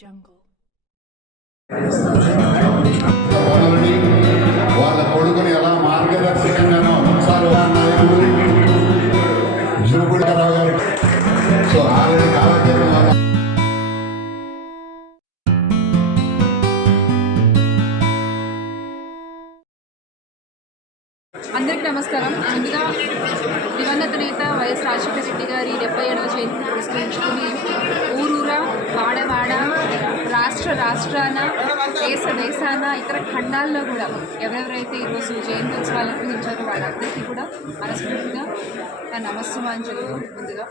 Jungle. వాళ్ళ కొడుకుని ఎలా మార్గదర్శకంగానో సారు నాయకుడు జూపుడారావు గారు. సో ఆల్రెడీ కాలక్షేపం వల్ల అందరికీ నమస్కారం. ముందుగా దివంగత నేత వైఎస్ రాజశేఖర రెడ్డి గారి 77వ జయంతిని పురస్కరించుకుని ఊరూరా వాడవాడ రాష్ట్రాన దేశాన ఇతర ఖండాల్లో కూడా ఎవరెవరైతే ఈరోజు జయంతి ఉత్సవాలు నిర్వహించారో వాళ్ళందరికీ కూడా మనస్ఫూర్తిగా నా నమస్సుమాంజలు ముందుగా.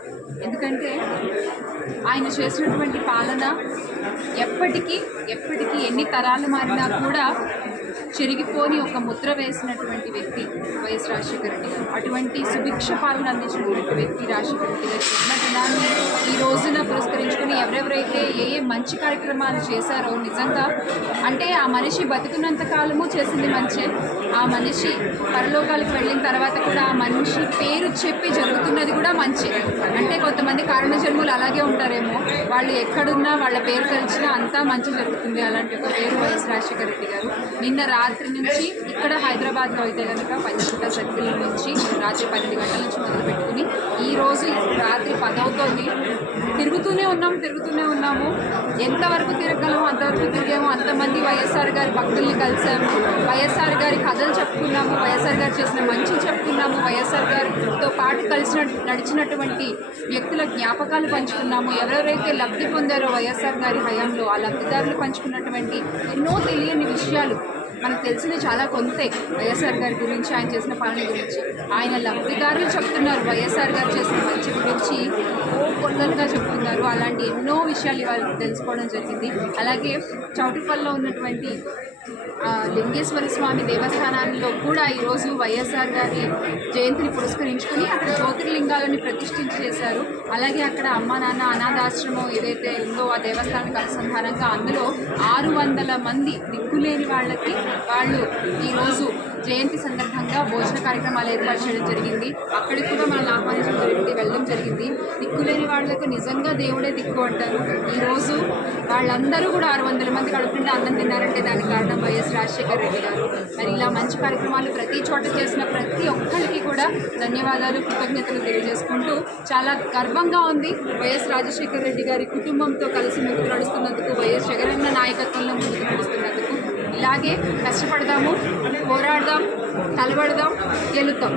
ఎందుకంటే ఆయన చేసినటువంటి పాలన ఎప్పటికీ ఎన్ని తరాలు మారినా కూడా చెరిగిపోని ఒక ముద్ర వేసినటువంటి వ్యక్తి వైఎస్ రాజశేఖర రెడ్డి గారు. అటువంటి సుభిక్ష పాలన అందించినటువంటి వ్యక్తి రాజశేఖర రెడ్డి గారి జన్మదినాన్ని ఈ రోజున పురస్కరించుకుని ఎవరెవరైతే ఏ మంచి కార్యక్రమాలు చేశారో నిజంగా అంటే ఆ మనిషి బతుకున్నంత కాలము చేసింది మంచి, ఆ మనిషి పరలోకాలకు వెళ్ళిన తర్వాత కూడా ఆ మనిషి పేరు చెప్పి జరుగుతున్నది కూడా మంచి. అంటే కొంతమంది కారణ జన్ములు అలాగే ఉంటారేమో, వాళ్ళు ఎక్కడున్నా వాళ్ళ పేరు కలిసినా అంతా మంచి జరుగుతుంది. అలాంటి ఒక పేరు వైఎస్ రాజశేఖర రెడ్డి గారు. నిన్న రాత్రి నుంచి ఇక్కడ హైదరాబాద్లో అయితే కనుక పంచకుట సర్కిల్ నుంచి రాత్రి 12 గంటల నుంచి మొదలుపెట్టుకుని ఈరోజు రాత్రి 10 అవుతోంది. తిరుగుతూనే ఉన్నాము. ఎంతవరకు తిరగలమో అంతవరకు తిరిగాము. అంతమంది వైఎస్ఆర్ గారి భక్తుల్ని కలిసాము, వైఎస్ఆర్ గారి కథలు చెప్పుకున్నాము, వైఎస్ఆర్ గారు చేసిన మంచి చెప్పుకున్నాము, వైఎస్ఆర్ గారితో పాటు నడిచినటువంటి వ్యక్తుల జ్ఞాపకాలు పంచుకున్నాము. ఎవరెవరైతే లబ్ధి పొందారో వైఎస్ఆర్ గారి హయాంలో ఆ లబ్ధిదారులు పంచుకున్నటువంటి ఎన్నో తెలియని విషయాలు మనకు తెలిసింది చాలా కొంతే వైఎస్ఆర్ గారి గురించి, ఆయన చేసిన పాలన గురించి. ఆయన లబ్ధిదారులు చెప్తున్నారు వైఎస్ఆర్ గారు చేసిన మంచి గురించి కొల్లలుగా చెప్తున్నారు. అలాంటి ఎన్నో విషయాలు ఇవాళ తెలుసుకోవడం జరిగింది. అలాగే చౌటిపల్లిలో ఉన్నటువంటి లింగేశ్వర స్వామి దేవస్థానాల్లో కూడా ఈరోజు వైఎస్ఆర్ గారి జయంతిని పురస్కరించుకుని అక్కడ జ్యోతిర్లింగాలని ప్రతిష్ఠించి చేశారు. అలాగే అక్కడ అమ్మ నాన్న అనాథాశ్రమం ఏదైతే ఉందో ఆ దేవస్థానానికి అనుసంధానంగా అందులో 600 మంది దిక్కులేని వాళ్ళకి వాళ్ళు ఈరోజు జయంతి సందర్భంగా భోజన కార్యక్రమాలు ఏర్పాటు చేయడం జరిగింది. అక్కడికి కూడా మనల్ని ఆహ్వానించడం జరిగింది, వెళ్ళడం జరిగింది. దిక్కులేని వాళ్ళకు నిజంగా దేవుడే దిక్కు అంటారు. ఈరోజు వాళ్ళందరూ కూడా 600 మంది కడుపుంటే అన్నం తిన్నారంటే దానికి కారణం వైఎస్ రాజశేఖర రెడ్డి గారు. మరి ఇలా మంచి కార్యక్రమాలు ప్రతి చోట చేసిన ప్రతి ఒక్కరికి కూడా ధన్యవాదాలు, కృతజ్ఞతలు తెలియజేసుకుంటూ చాలా గర్వంగా ఉంది వైఎస్ రాజశేఖర రెడ్డి గారి కుటుంబంతో కలిసి ముందుకు నడుస్తున్నందుకు, వైఎస్ జగనన్న నాయకత్వంలో ముందుకు నడుస్తున్నందుకు. ఇలాగే కష్టపడదాము, పోరాడదాం, తలబడదాం, గెలుద్దాం.